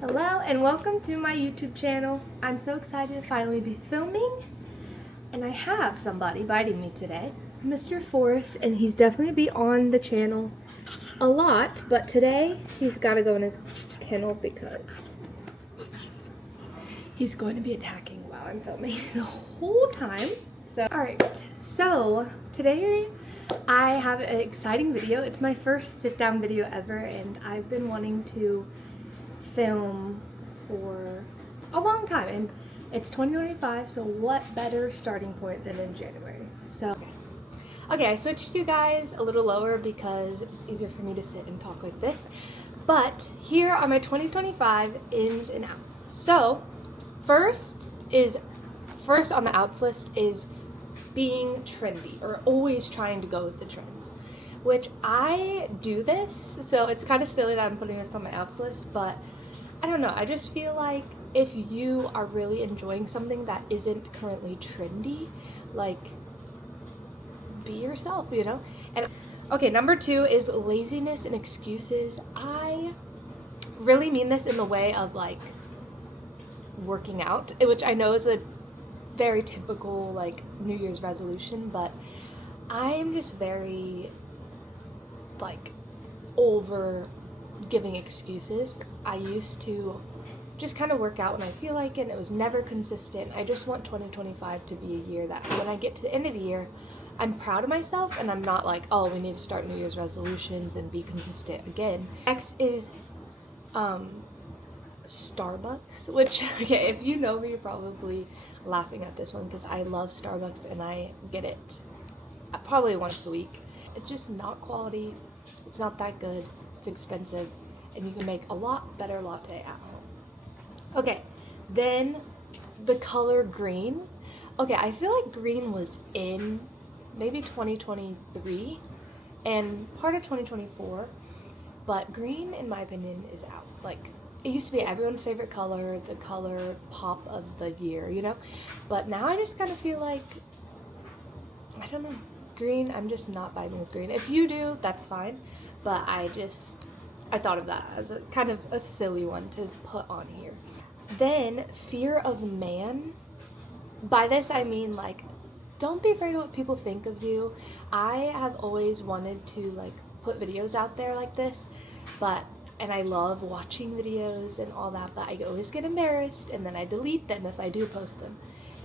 Hello and welcome to my YouTube channel. I'm so excited to finally be filming, and I have somebody biting me today, Mr. Forrest, and he's definitely be on the channel a lot, but today he's got to go in his kennel because he's going to be attacking while I'm filming the whole time. So, alright, so today I have an exciting video. It's my first sit-down video ever, and I've been wanting to film for a long time, and it's 2025, so what better starting point than in January. So okay, I switched you guys a little lower because it's easier for me to sit and talk like this, but here are my 2025 ins and outs. So first on the outs list is being trendy, or always trying to go with the trends, which I do this, so it's kind of silly that I'm putting this on my outs list, but I don't know, I just feel like if you are really enjoying something that isn't currently trendy, like, be yourself, you know? And okay, number 2 is laziness and excuses. I really mean this in the way of like working out, which I know is a very typical like New Year's resolution, but I'm just very like over giving excuses. I used to just kind of work out when I feel like it, and it was never consistent. I just want 2025 to be a year that when I get to the end of the year, I'm proud of myself and I'm not like, oh, we need to start New Year's resolutions and be consistent again. Next is Starbucks, which, okay, if you know me, you're probably laughing at this one because I love Starbucks and I get it probably once a week. It's just not quality, it's not that good, it's expensive, and you can make a lot better latte at home. Okay, then the color green. Okay, I feel like green was in maybe 2023 and part of 2024, but green, in my opinion, is out. Like, it used to be everyone's favorite color, the color pop of the year, you know? But now I just kind of feel like, I don't know, green, I'm just not vibing with green. If you do, that's fine, but I thought of that as a kind of a silly one to put on here. Then fear of man. By this I mean, like, don't be afraid of what people think of you. I have always wanted to like put videos out there like this, and I love watching videos and all that, but I always get embarrassed and then I delete them if I do post them.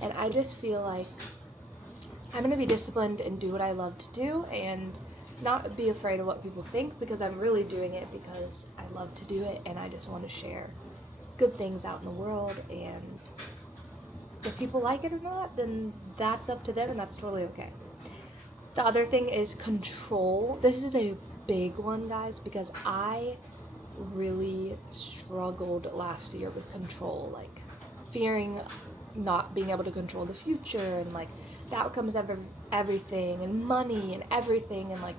And I just feel like I'm gonna be disciplined and do what I love to do and not be afraid of what people think, because I'm really doing it because I love to do it and I just want to share good things out in the world, and if people like it or not, then that's up to them and that's totally okay. The other thing is control. This is a big one, guys, because I really struggled last year with control, like fearing not being able to control the future, and like the outcomes of everything, and money and everything, and like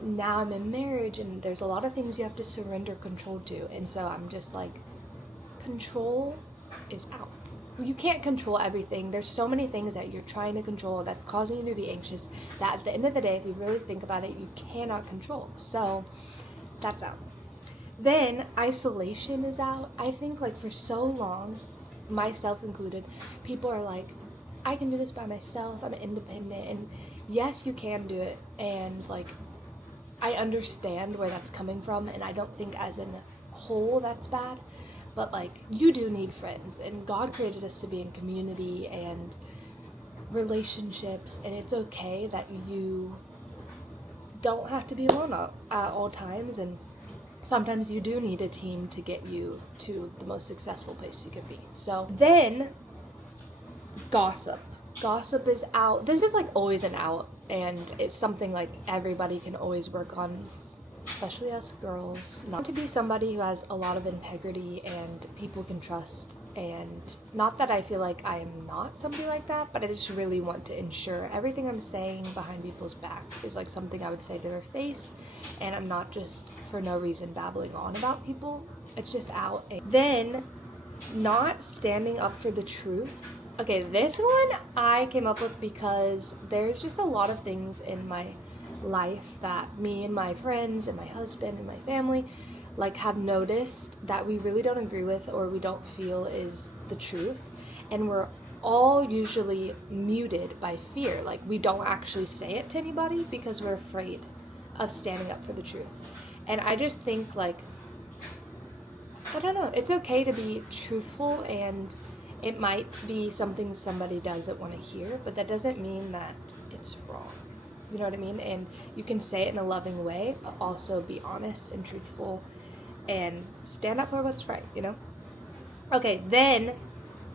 now I'm in marriage and there's a lot of things you have to surrender control to, and so I'm just like, control is out. You can't control everything. There's so many things that you're trying to control that's causing you to be anxious that at the end of the day, if you really think about it, you cannot control. So that's out. Then isolation is out. I think like for so long, myself included, people are like, I can do this by myself, I'm independent, and yes, you can do it, and like I understand where that's coming from, and I don't think as a whole that's bad, but like you do need friends, and God created us to be in community and relationships, and it's okay that you don't have to be alone at all times, and sometimes you do need a team to get you to the most successful place you can be. So then gossip. Gossip is out. This is like always an out, and it's something like everybody can always work on, especially us girls. Not to be somebody who has a lot of integrity and people can trust, and not that I feel like I am not somebody like that, but I just really want to ensure everything I'm saying behind people's back is like something I would say to their face, and I'm not just for no reason babbling on about people. It's just out. Then not standing up for the truth. Okay, this one I came up with because there's just a lot of things in my life that me and my friends and my husband and my family like have noticed that we really don't agree with or we don't feel is the truth, and we're all usually muted by fear. Like we don't actually say it to anybody because we're afraid of standing up for the truth. And I just think, like, I don't know, it's okay to be truthful, and it might be something somebody doesn't want to hear, but that doesn't mean that it's wrong. You know what I mean? And you can say it in a loving way, but also be honest and truthful and stand up for what's right, you know? Okay, then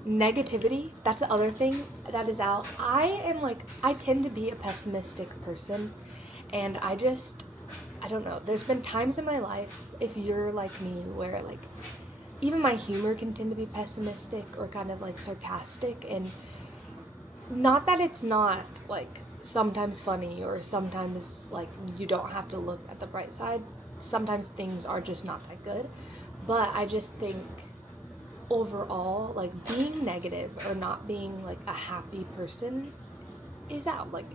negativity, that's the other thing that is out. I tend to be a pessimistic person, and I don't know, there's been times in my life, if you're like me, where like even my humor can tend to be pessimistic or kind of like sarcastic, and not that it's not like sometimes funny or sometimes like you don't have to look at the bright side. Sometimes things are just not that good, but I just think overall, like, being negative or not being like a happy person is out. Like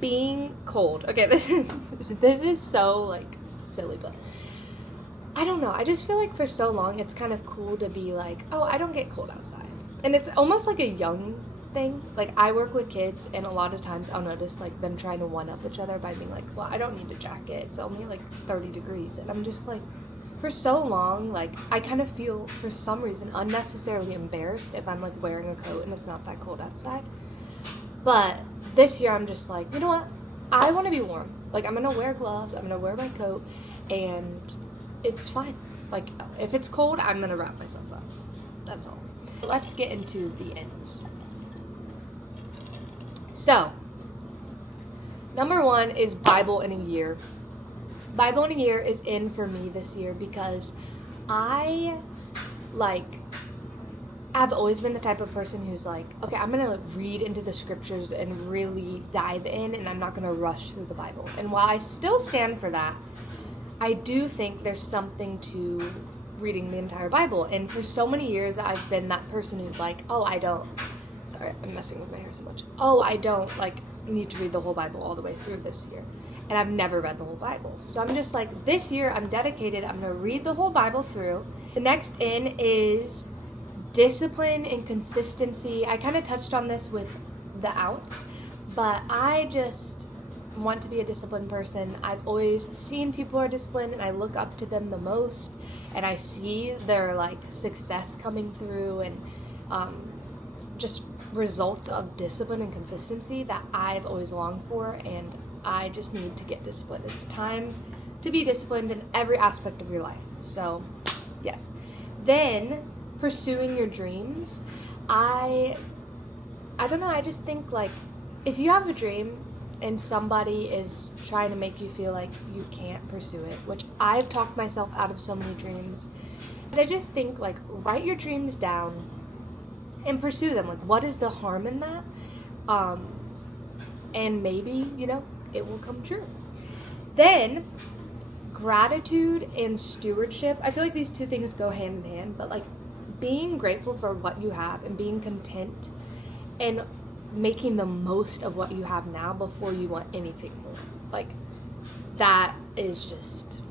being cold, okay, this is so like silly, but I don't know, I just feel like for so long it's kind of cool to be like, oh, I don't get cold outside, and it's almost like a young thing. Like I work with kids, and a lot of times I'll notice like them trying to one up each other by being like, well, I don't need a jacket, it's only like 30 degrees, and I'm just like, for so long, like I kind of feel for some reason unnecessarily embarrassed if I'm like wearing a coat and it's not that cold outside. But this year I'm just like, you know what, I want to be warm. Like I'm gonna wear gloves, I'm gonna wear my coat, and it's fine. Like if it's cold, I'm gonna wrap myself up. That's all. Let's get into the ends. So, number 1 is Bible in a year. Bible in a year is in for me this year because I've always been the type of person who's like, okay, I'm gonna read into the scriptures and really dive in, and I'm not gonna rush through the Bible. And while I still stand for that, I do think there's something to reading the entire Bible. And for so many years, I've been that person who's like, oh, sorry, I'm messing with my hair so much. Oh, I don't like need to read the whole Bible all the way through this year. And I've never read the whole Bible. So I'm just like, this year I'm dedicated. I'm going to read the whole Bible through. The next in is discipline and consistency. I kind of touched on this with the outs, but I just want to be a disciplined person. I've always seen people who are disciplined, and I look up to them the most, and I see their like success coming through, and just results of discipline and consistency that I've always longed for, and I just need to get disciplined. It's time to be disciplined in every aspect of your life. So, yes. Then, pursuing your dreams. I don't know, I just think like, if you have a dream and somebody is trying to make you feel like you can't pursue it, which I've talked myself out of so many dreams, but I just think like, write your dreams down and pursue them. Like, what is the harm in that? And maybe, you know, it will come true. Then, gratitude and stewardship. I feel like these two things go hand in hand, but like being grateful for what you have and being content and making the most of what you have now before you want anything more. Like, that is just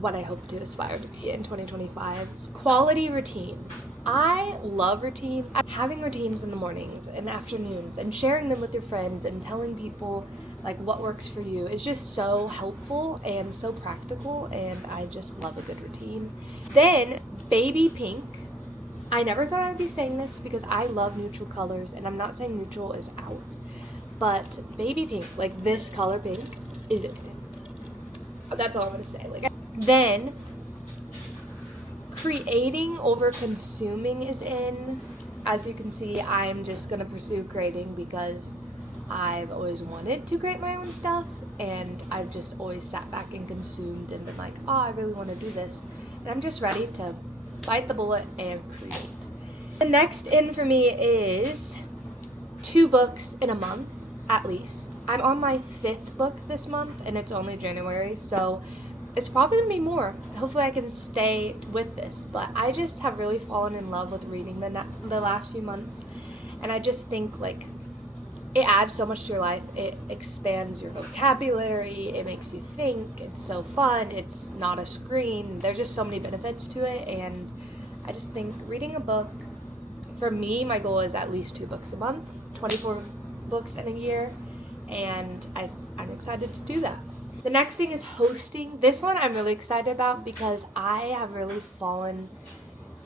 what I hope to aspire to be in 2025. Quality routines. I love routine. Having routines in the mornings and afternoons and sharing them with your friends and telling people like what works for you is just so helpful and so practical, and I just love a good routine. Then baby pink. I never thought I'd be saying this because I love neutral colors, and I'm not saying neutral is out, but baby pink, like this color pink, is it. That's all I'm gonna say. Like, then creating over consuming is in. As you can see, I'm just gonna pursue creating because I've always wanted to create my own stuff, and I've just always sat back and consumed and been like, oh, I really want to do this, and I'm just ready to bite the bullet and create. The next in for me is 2 books in a month, at least. I'm on my 5th book this month, and it's only January, so it's probably gonna be more. Hopefully I can stay with this, but I just have really fallen in love with reading the last few months, and I just think like it adds so much to your life. It expands your vocabulary. It makes you think. It's so fun. It's not a screen. There's just so many benefits to it. And I just think reading a book, for me, my goal is at least 2 books a month, 24 books in a year. And I'm excited to do that. The next thing is hosting. This one I'm really excited about because I have really fallen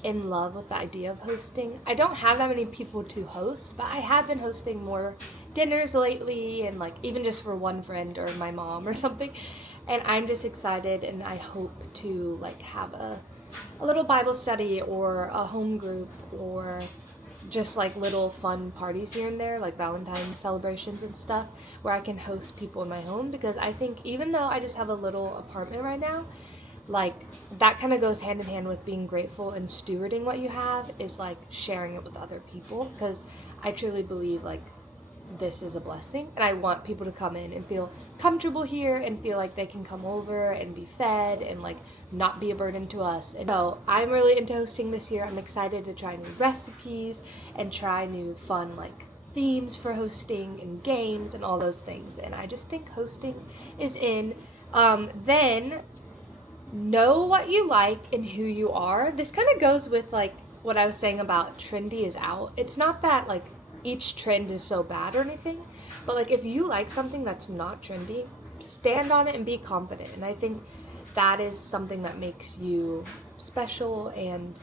in love with the idea of hosting. I don't have that many people to host, but I have been hosting more dinners lately, and like even just for one friend or my mom or something. And I'm just excited, and I hope to like have a little Bible study or a home group or just like little fun parties here and there, like Valentine's celebrations and stuff, where I can host people in my home. Because I think even though I just have a little apartment right now, like that kind of goes hand in hand with being grateful and stewarding what you have, is like sharing it with other people, because I truly believe like this is a blessing, and I want people to come in and feel comfortable here and feel like they can come over and be fed and like not be a burden to us. And so I'm really into hosting this year. I'm excited to try new recipes and try new fun like themes for hosting and games and all those things, and I just think hosting is in. Then know what you like and who you are. This kind of goes with like what I was saying about trendy is out. It's not that like each trend is so bad or anything, but like if you like something that's not trendy, stand on it and be confident. And I think that is something that makes you special, and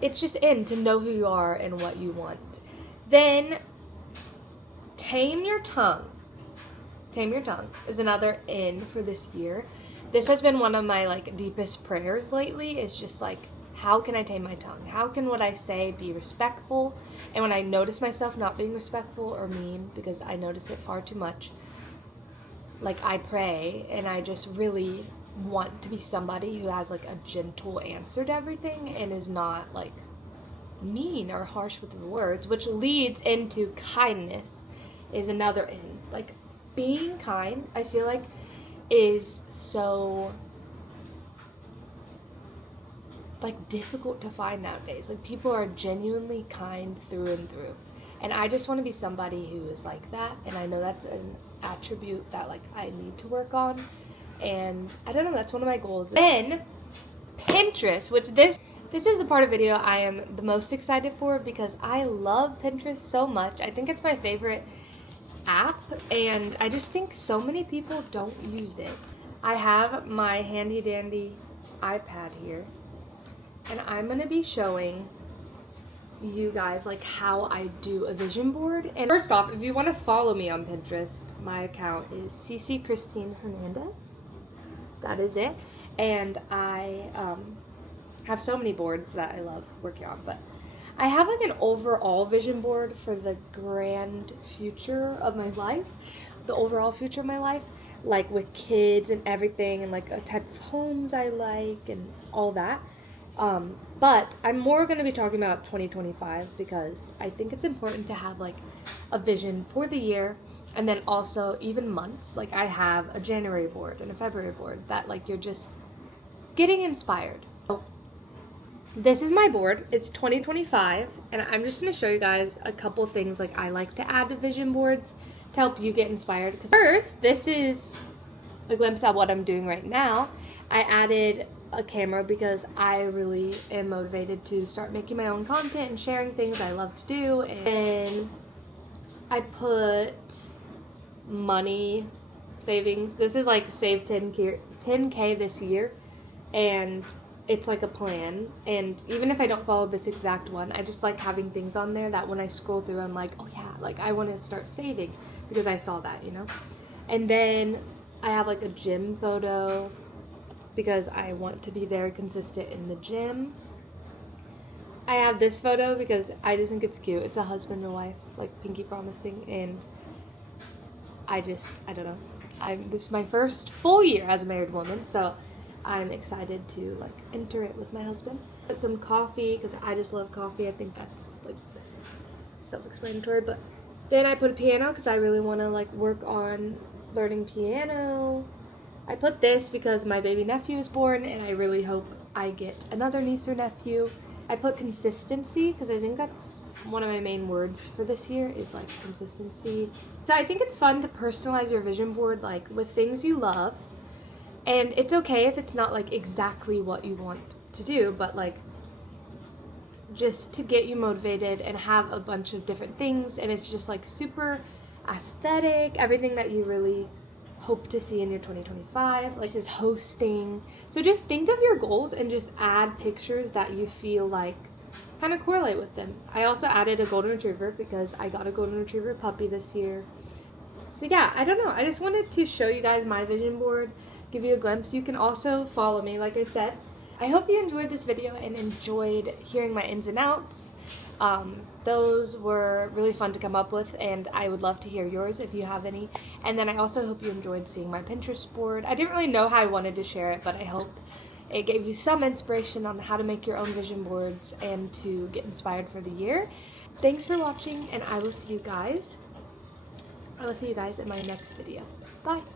it's just in to know who you are and what you want. Then tame your tongue. Tame your tongue is another in for this year. This has been one of my like deepest prayers lately. It's just like, how can I tame my tongue? How can what I say be respectful? And when I notice myself not being respectful or mean, because I notice it far too much, like I pray, and I just really want to be somebody who has like a gentle answer to everything and is not like mean or harsh with the words, which leads into kindness is another in. Like being kind, I feel like is so like difficult to find nowadays. Like people are genuinely kind through and through, and I just want to be somebody who is like that. And I know that's an attribute that like I need to work on, and I don't know, that's one of my goals. Then Pinterest, which this is the part of video I am the most excited for, because I love Pinterest so much. I think it's my favorite app, and I just think so many people don't use it. I have my handy dandy iPad here, and I'm gonna be showing you guys like how I do a vision board. And first off, if you want to follow me on Pinterest, my account is CC Christine Hernandez. That is it. And I have so many boards that I love working on, but I have like an overall vision board for the grand future of my life, the overall future of my life, like with kids and everything, and like a type of homes I like and all that. But I'm more going to be talking about 2025, because I think it's important to have like a vision for the year, and then also even months. Like I have a January board and a February board that like you're just getting inspired. So this is my board. It's 2025, and I'm just going to show you guys a couple things like I like to add to vision boards to help you get inspired. Because first, this is a glimpse at what I'm doing right now. I added a camera because I really am motivated to start making my own content and sharing things I love to do. And I put money savings. This is like save 10K this year, and it's like a plan. And even if I don't follow this exact one, I just like having things on there that when I scroll through, I'm like, oh yeah, like I want to start saving because I saw that, you know. And then I have like a gym photo because I want to be very consistent in the gym. I have this photo because I just think it's cute. It's a husband and wife, like pinky promising, and I don't know. This is my first full year as a married woman, so I'm excited to like enter it with my husband. Some coffee, because I just love coffee. I think that's like self-explanatory. But then I put a piano because I really want to like work on learning piano. I put this because my baby nephew is born, and I really hope I get another niece or nephew. I put consistency because I think that's one of my main words for this year is like consistency. So I think it's fun to personalize your vision board like with things you love. And it's okay if it's not like exactly what you want to do, but like just to get you motivated and have a bunch of different things, and it's just like super aesthetic, everything that you really hope to see in your 2025. Like this is hosting. So just think of your goals and just add pictures that you feel like kind of correlate with them. I also added a golden retriever because I got a golden retriever puppy this year. So yeah, I don't know. I just wanted to show you guys my vision board, give you a glimpse. You can also follow me, like I said. I hope you enjoyed this video and enjoyed hearing my ins and outs. Those were really fun to come up with, and I would love to hear yours if you have any. And then I also hope you enjoyed seeing my Pinterest board. I didn't really know how I wanted to share it, but I hope it gave you some inspiration on how to make your own vision boards and to get inspired for the year. Thanks for watching, and I will see you guys in my next video. Bye!